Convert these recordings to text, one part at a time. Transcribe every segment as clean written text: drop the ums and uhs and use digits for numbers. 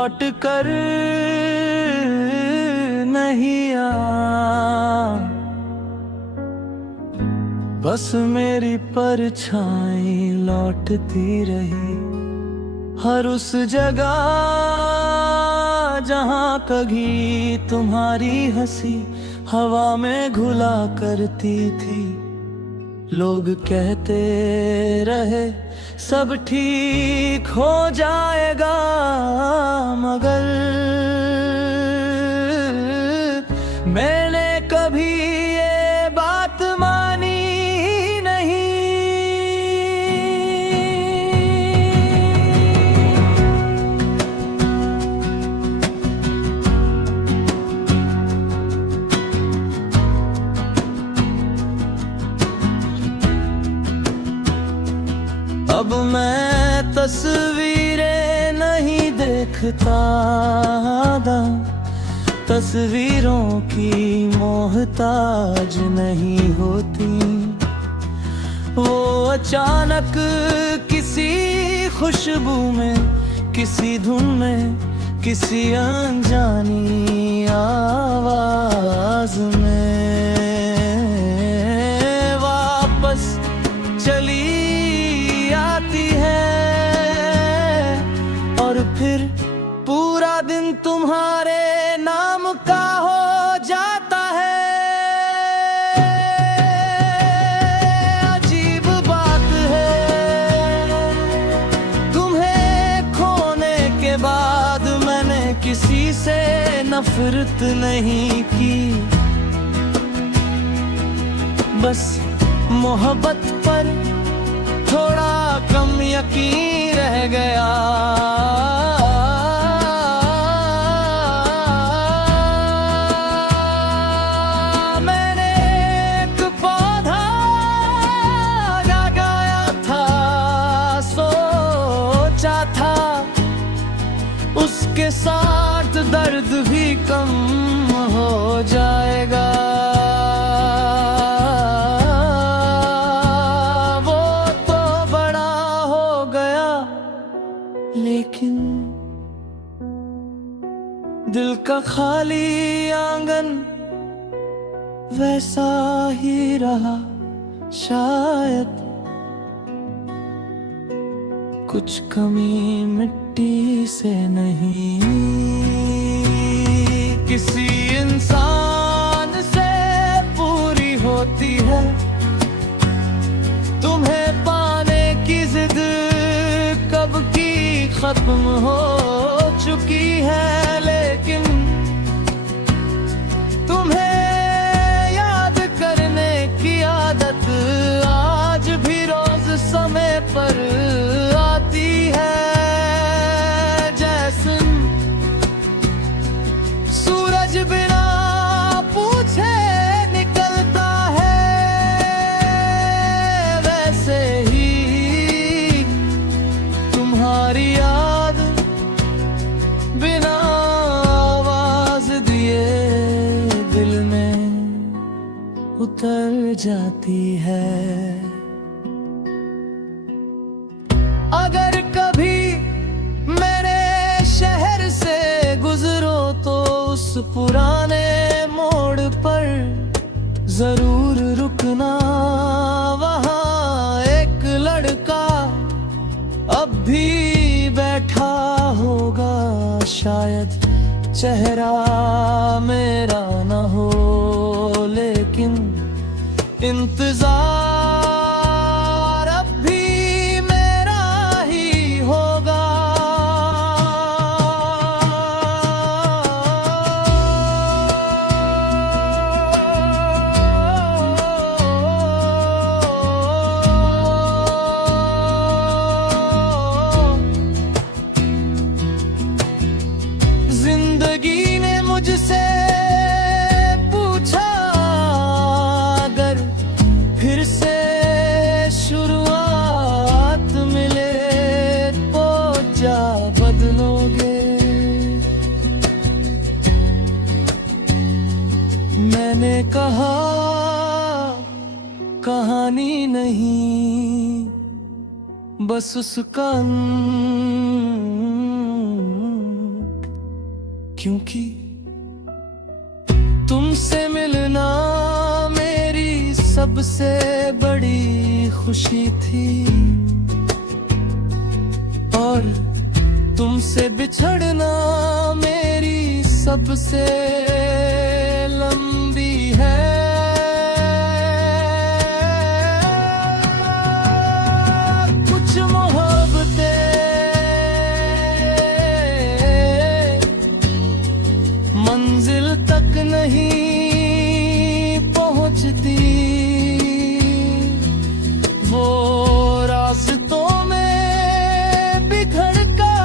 लौट कर नहीं आ, बस मेरी परछाई लौटती रही हर उस जगह जहां कभी तुम्हारी हंसी हवा में घुला करती थी। लोग कहते रहे सब ठीक हो जाएगा, मगर मैंने कभी ये बात मानी नहीं। अब मैं तस्वीरें नहीं देखता, तस्वीरों की मोहताज नहीं होती। वो अचानक किसी खुशबू में, किसी धुन में, किसी अनजानी आवाज में वापस चली आती है, और फिर पूरा दिन तुम्हारे नाम का हो जाता है। अजीब बात है, तुम्हें खोने के बाद मैंने किसी से नफरत नहीं की, बस मोहब्बत पर थोड़ा कम यकीन रह गया। मैंने एक पौधा लगाया था, सोचा था उसके साथ दर्द भी कम हो जाएगा। लेकिन दिल का खाली आंगन वैसा ही रहा, शायद कुछ कमी मिट्टी से नहीं, किसी इंसान से पूरी होती है। तुम्हें पाने की जिद कब की खत्म हो चुकी है, लेकिन तुम्हें याद करने की आदत आज भी रोज समय पर आती है। जैसे सूरज बिना पूछे निकलता है, वैसे ही तुम्हारी याद बिना आवाज दिए दिल में उतर जाती है। अगर कभी मेरे शहर से गुजरो तो उस पुराने मोड़ पर जरूर रुकना। वहाँ एक लड़का अब भी बैठा होगा, शायद चेहरा मेरा न हो, लेकिन इंतजार अब भी मेरा ही होगा। जिंदगी ने मुझसे पूछा, अगर फिर से शुरुआत मिले तो क्या बदलोगे? मैंने कहा कहानी नहीं, बस उसका क्योंकि तुमसे मिलना मेरी सबसे बड़ी खुशी थी, और तुमसे बिछड़ना मेरी सबसे लंबी है। कुछ मोहब्बतें मंजिल तक नहीं पहुंचती, वो रास्तों में बिखर का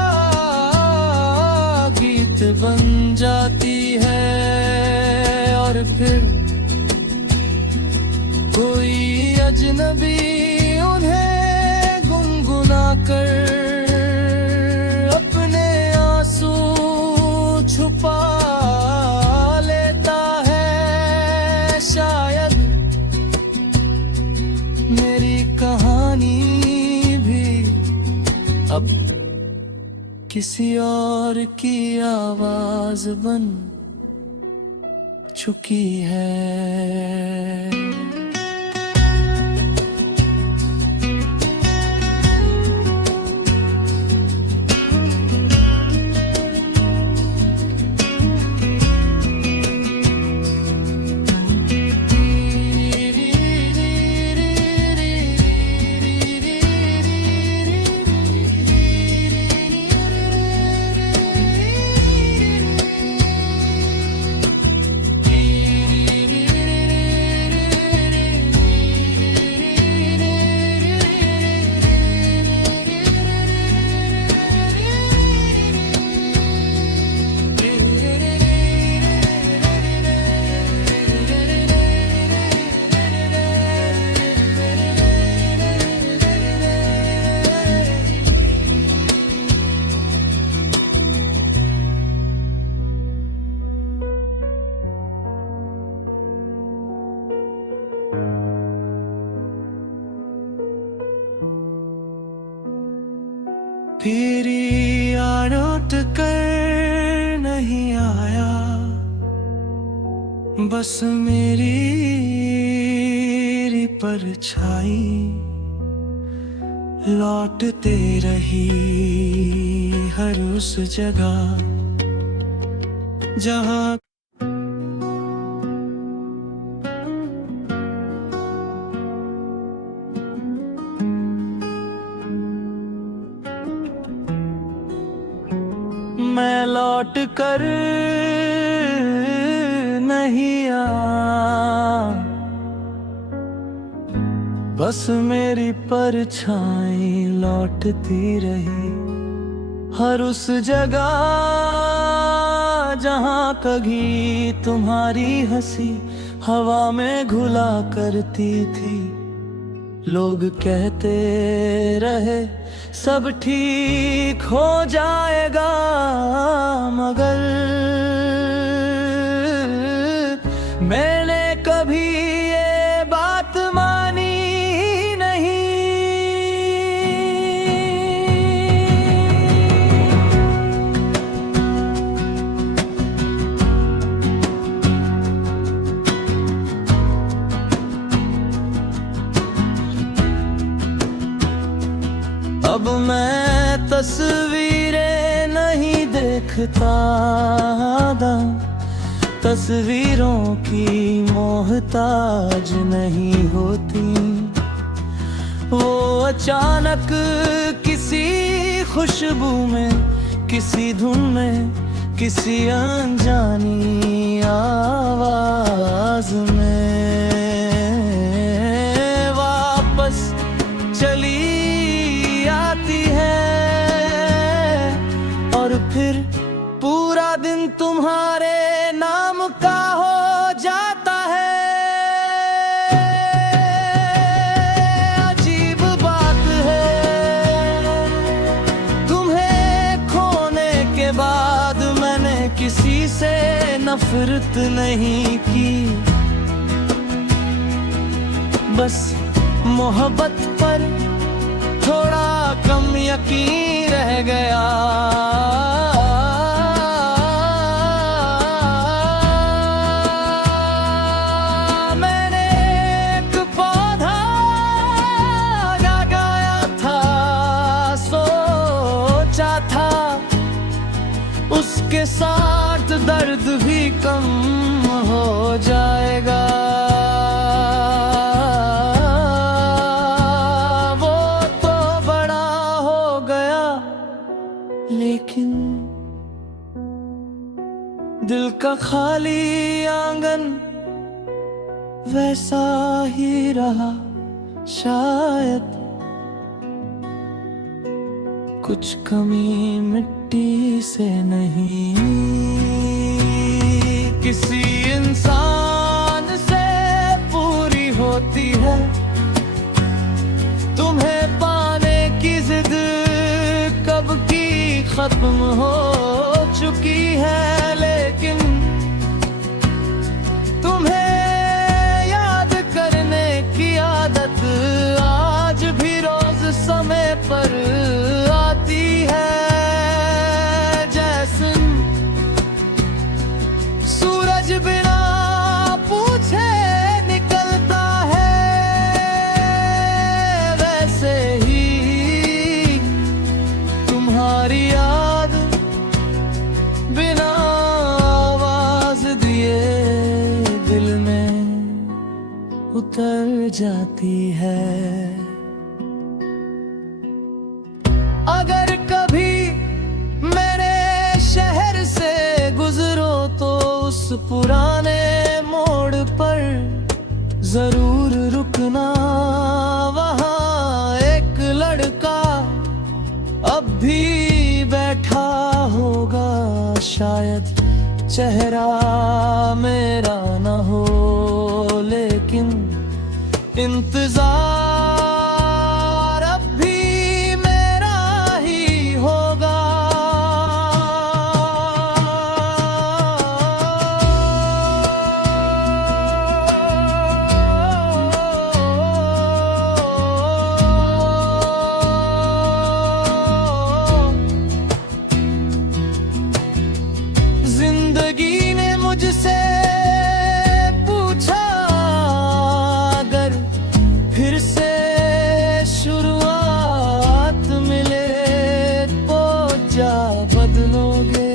गीत बन जाती है। और फिर कोई अजनबी उन्हें गुनगुना कर अपने आंसू छुपा लेता है। शायद मेरी कहानी भी अब किसी और की आवाज बन चुकी है। फिर लौट कर नहीं आया, बस मेरी परछाई लौटते रही हर उस जगह जहां मैं लौट कर नहीं आया, बस मेरी परछाई लौटती रही हर उस जगह जहां कभी तुम्हारी हंसी हवा में घुला करती थी। लोग कहते रहे सब ठीक हो जाएगा, मगर मैंने कभी ये बात मानी नहीं। अब मैं तस्वीरें नहीं देखता, तस्वीरों की मोहताज नहीं होती। वो अचानक किसी खुशबू में, किसी धुन में, किसी अनजानी आवाज में वापस चली आती है। और फिर पूरा दिन तुम्हारे नाम का हो जाता है। अजीब बात है, तुम्हें खोने के बाद मैंने किसी से नफरत नहीं की, बस मोहब्बत पर थोड़ा कम यकीन रह गया। भी कम हो जाएगा। वो तो बड़ा हो गया लेकिन दिल का खाली आंगन वैसा ही रहा। शायद कुछ कमी मिट्टी से नहीं, किसी इंसान से पूरी होती है। तुम्हें पाने की जिद कब की खत्म हो चुकी है, लेकिन तुम्हें याद करने की आदत आज भी रोज समय पर आती है। जैसे सूरज बिना पूछे निकलता है, वैसे ही तुम्हारी याद बिना आवाज दिए दिल में उतर जाती है। अगर कभी मेरे शहर से गुजरो तो उस पुराने मोड़ पर जरूर रुकना। वहाँ एक लड़का अब भी बैठा होगा, शायद चेहरा मेरा न हो, लेकिन इंतजार अब भी मेरा ही होगा। जिंदगी ने मुझसे पूछा, अगर फिर से शुरुआत मिले तो क्या बदलोगे?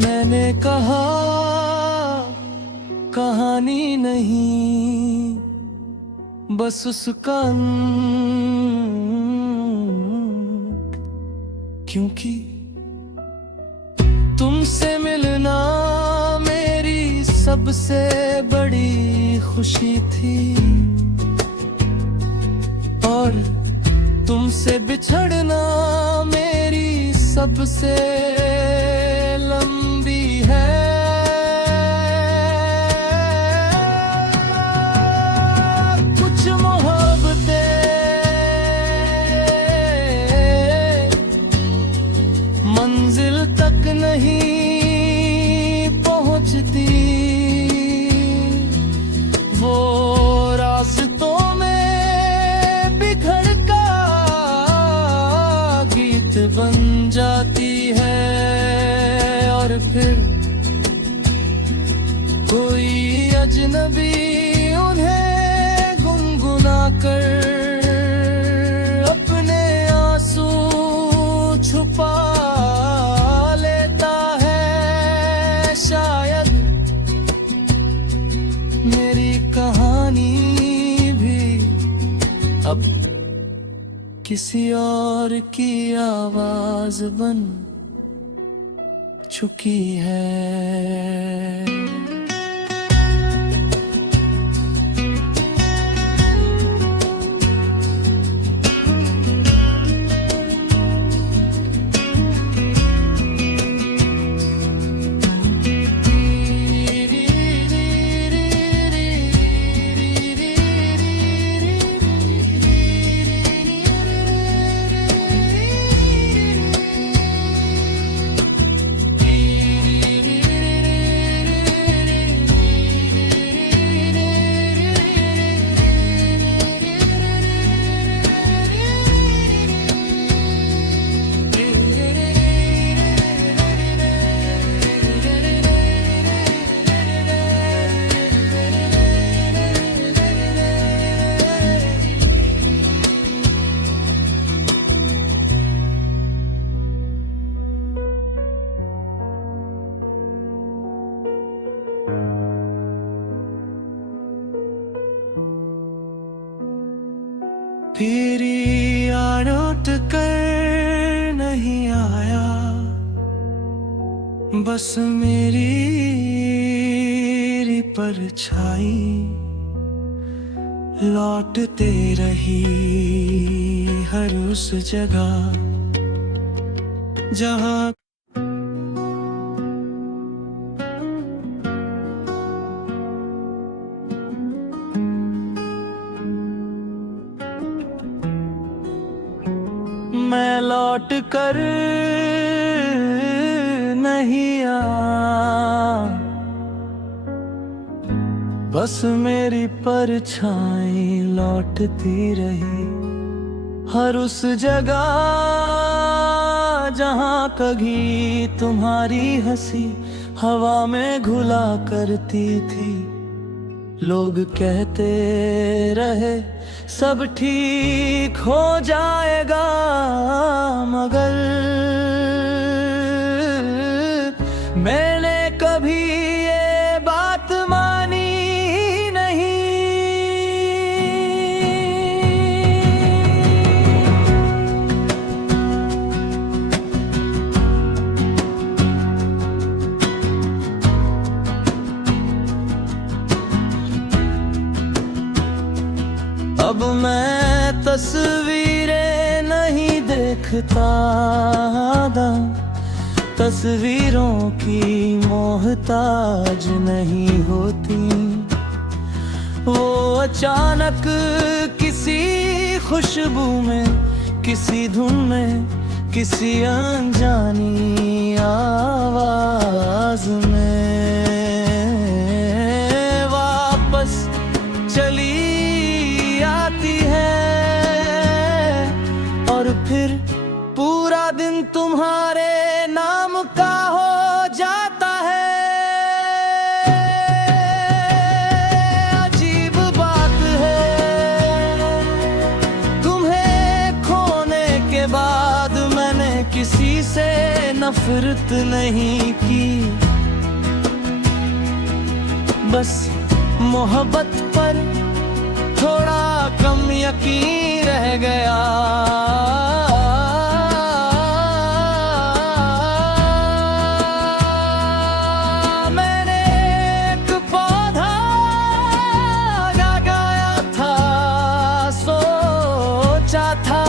मैंने कहा कहानी नहीं, बस उसका क्योंकि तुमसे मिलना मेरी सबसे बड़ी खुशी थी, और तुमसे बिछड़ना मेरी सबसे लंबी है। कुछ मोहब्बतें मंजिल तक नहीं पहुंचती, वो रास्तों में बिखर का गीत बन जाती है। और फिर कोई अजनबी उन्हें गुनगुना कर अपने आंसू छुपा लेता है। शायद मेरी कहानी भी अब किसी और की आवाज बन चुकी है। बस मेरी परछाई लौटते रही हर उस जगह जहां मैं लौट कर नहीं आया, बस मेरी परछाई लौटती रही हर उस जगह जहां कभी तुम्हारी हंसी हवा में घुला करती थी। लोग कहते रहे सब ठीक हो जाएगा, मगर मैंने कभी ये बात मानी नहीं। अब मैं तस्वीरें नहीं देखता, तस्वीरों की मोहताज नहीं होती। वो अचानक किसी खुशबू में, किसी धुन में, किसी अनजानी आवाज में वापस चली आती है, और फिर पूरा दिन तुम्हारे नाम का हो जाता है। अजीब बात है, तुम्हें खोने के बाद मैंने किसी से नफरत नहीं की, बस मोहब्बत पर थोड़ा कम यकीन रह गया। मैंने एक पौधा लगाया था, सोचा था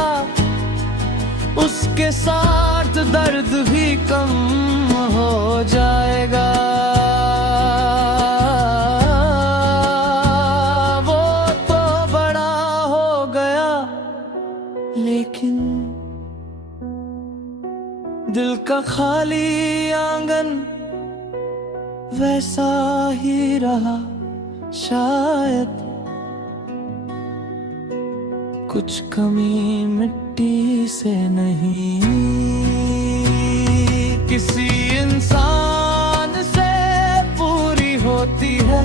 उसके साथ दर्द भी कम हो जाएगा। लेकिन दिल का खाली आंगन वैसा ही रहा, शायद कुछ कमी मिट्टी से नहीं। किसी इंसान से पूरी होती है,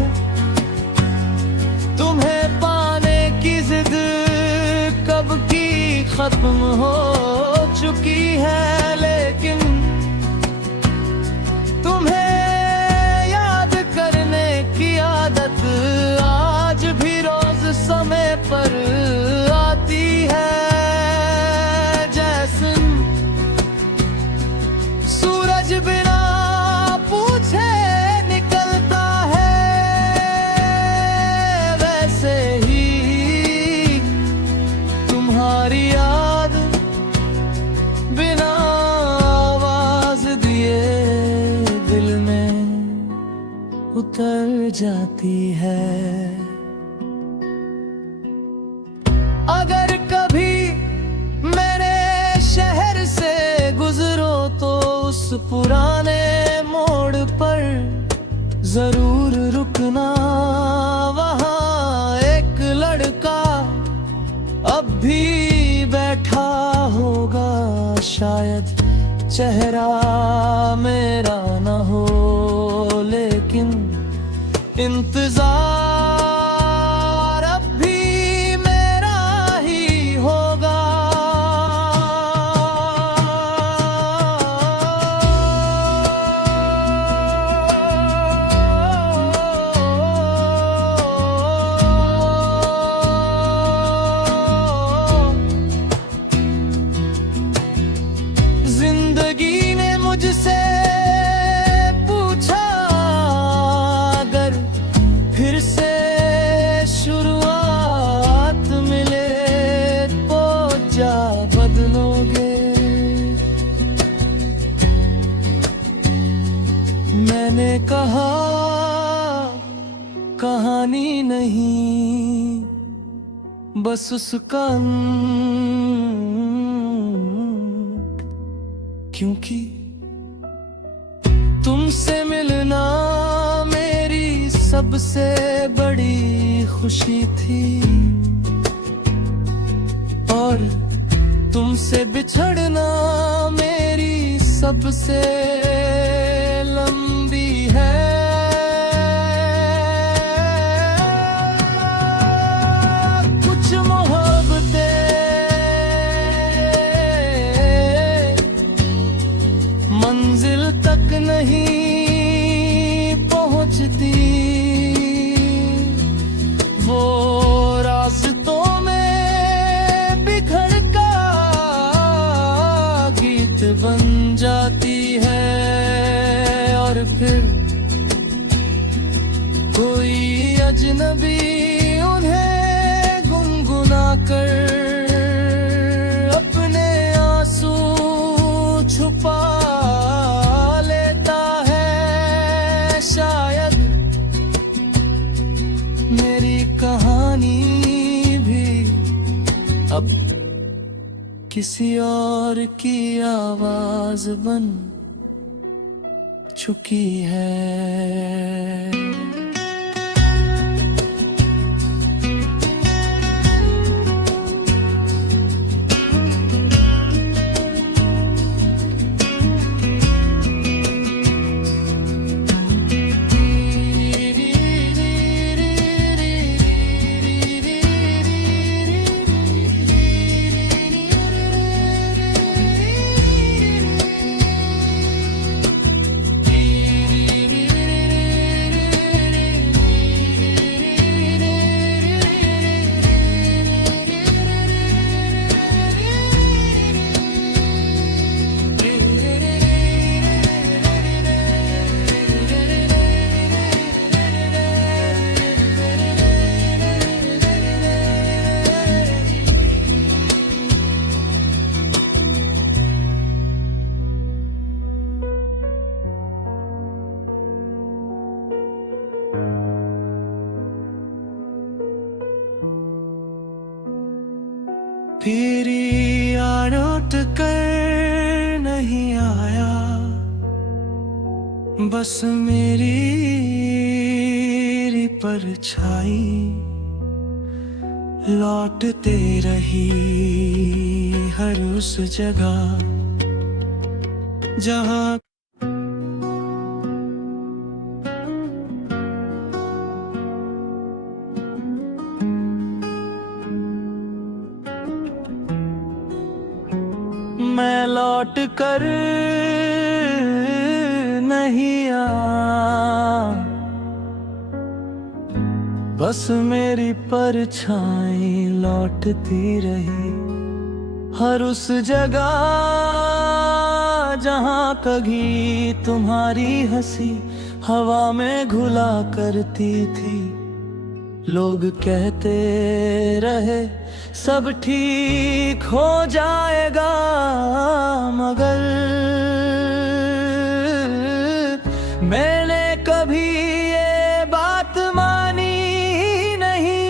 तुम्हें पाने की जिद कब की खत्म हो चुकी है। लेकिन तुम्हें याद करने की आदत आज भी रोज समय पर आती है। जैसे सूरज बिना पूछे निकलता है, वैसे ही तुम्हारी याद बिना आवाज दिए दिल में उतर जाती है। अगर कभी मेरे शहर से गुजरो तो उस पुराने मोड़ पर जरूर रुकना। वहाँ एक लड़का अब भी बैठा होगा, शायद चेहरा मेरा न हो, लेकिन इंतजार अब भी मेरा ही होगा। जिंदगी ने मुझसे मैंने कहा कहानी नहीं, बस उसका अंत। क्योंकि तुमसे मिलना मेरी सबसे बड़ी खुशी थी, और तुमसे बिछड़ना मेरी सबसे लंबी है। कुछ मोहब्बतें मंजिल तक नहीं पहुंचती, वो रास्तों में बिखर का गीत बन जाती है। और फिर कोई अजनबी उन्हें गुनगुना कर अपने आंसू छुपा लेता है। शायद मेरी कहानी भी अब किसी और की आवाज बन चुकी है। फिर लौट कर नहीं आया, बस मेरी परछाई लौटते रही हर उस जगह जहां मैं लौट कर नहीं आया, बस मेरी परछाई लौटती रही हर उस जगह जहां कभी तुम्हारी हंसी हवा में घुला करती थी। लोग कहते रहे सब ठीक हो जाएगा, मगर मैंने कभी ये बात मानी नहीं।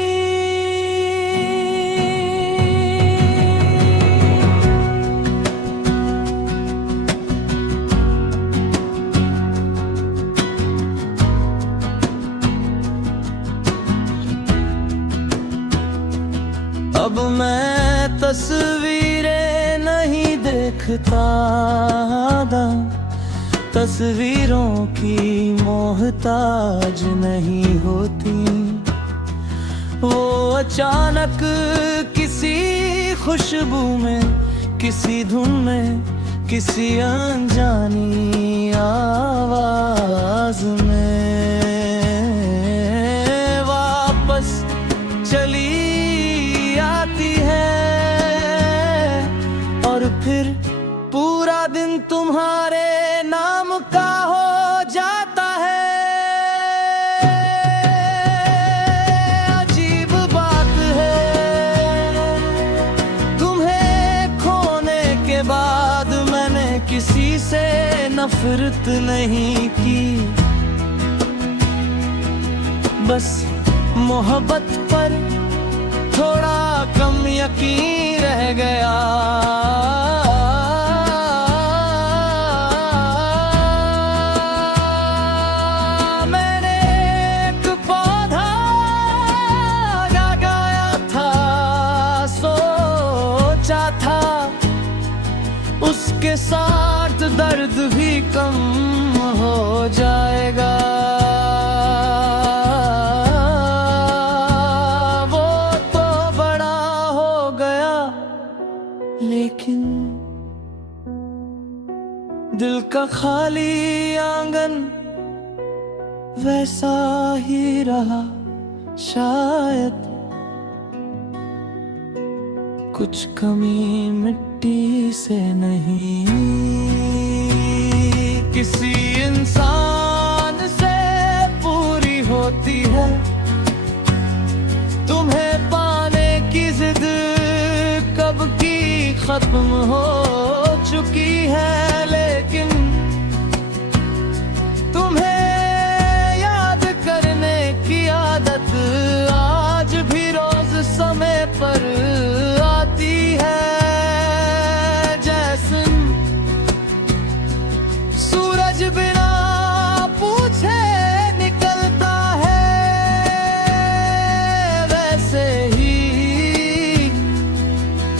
अब मैं तस्वीरें नहीं देखता, तस्वीरों की मोहताज नहीं होती। वो अचानक किसी खुशबू में, किसी धुन में, किसी अनजानी आवाज में वापस चली आती है। और फिर पूरा दिन तुम्हारे नाम का हो जाता है। अजीब बात है, तुम्हें खोने के बाद मैंने किसी से नफरत नहीं की, बस मोहब्बत पर थोड़ा कम यकीन रह गया। मैंने एक पौधा लगाया था, सोचा था उसके साथ दर्द भी कम हो जाएगा। वो तो बड़ा हो गया, लेकिन दिल का खाली आंगन वैसा ही रहा। शायद कुछ कमी मिट्टी से नहीं, किसी इंसान से पूरी होती है। तुम्हें पाने की जिद कब की खत्म हो चुकी है, लेकिन तुम्हें याद करने की आदत आज भी रोज समय पर आती है। जैसे सूरज बिना पूछे निकलता है, वैसे ही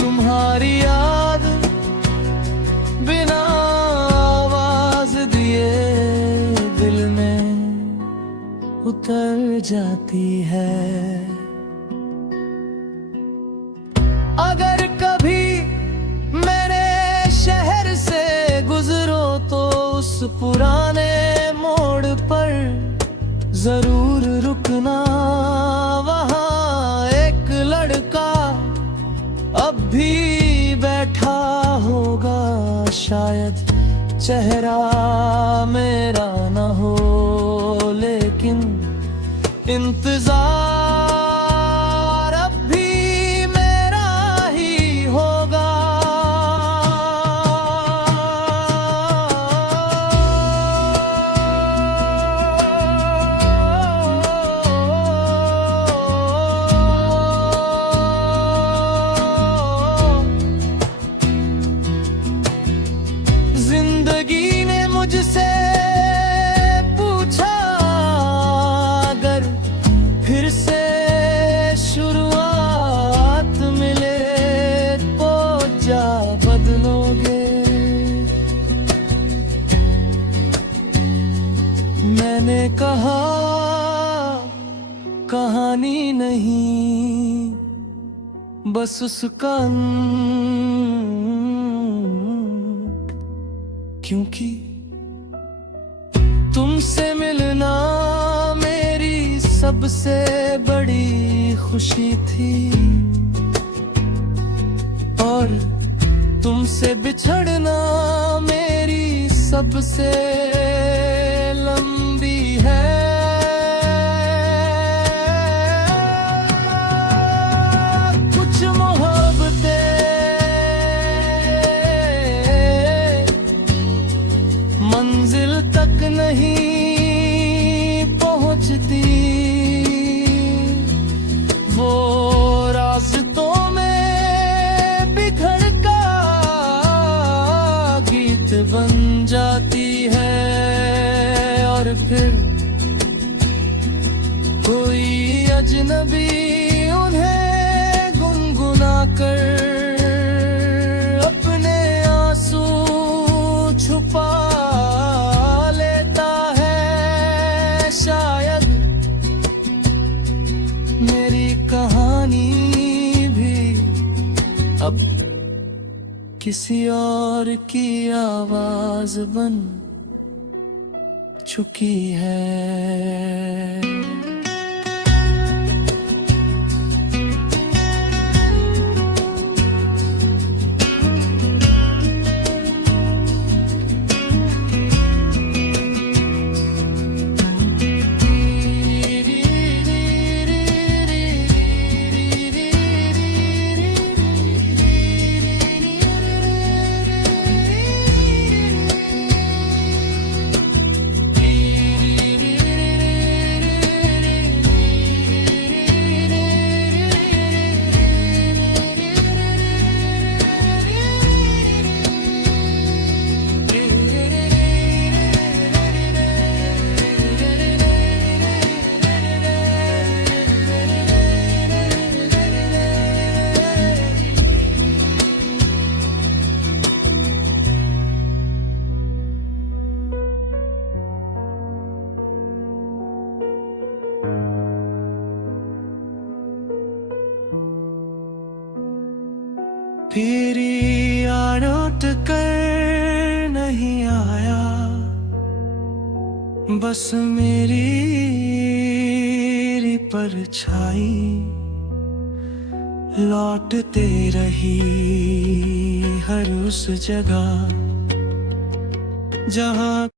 तुम्हारी याद बिना आवाज दिए दिल में उतर जाती है। अगर कभी मेरे शहर से गुजरो तो उस पुराने मोड़ पर जरूर रुकना। वहाँ एक लड़का अब भी बैठा होगा, शायद चेहरा मेरा न हो, लेकिन इंतजार अब भी मेरा ही होगा। जिंदगी ने मुझसे पूछा, अगर फिर से शुरुआत मिले तो क्या बदलोगे? मैंने कहा कहानी नहीं, बस उसका क्योंकि तुमसे मिलना मेरी सबसे बड़ी खुशी थी, और तुमसे बिछड़ना मेरी सबसे लंबी है। कुछ मोहब्बतें मंजिल तक नहीं पहुंचती, वो रास्तों में बिखर का गीत बन जाती है। और फिर कोई अजनबी उन्हें गुनगुना कर अपने आंसू छुपा लेता है। शायद मेरी कहानी भी अब किसी और की आवाज बन चुकी है। फिर लौट कर नहीं आया, बस मेरी परछाई लौटते रही हर उस जगह जहाँ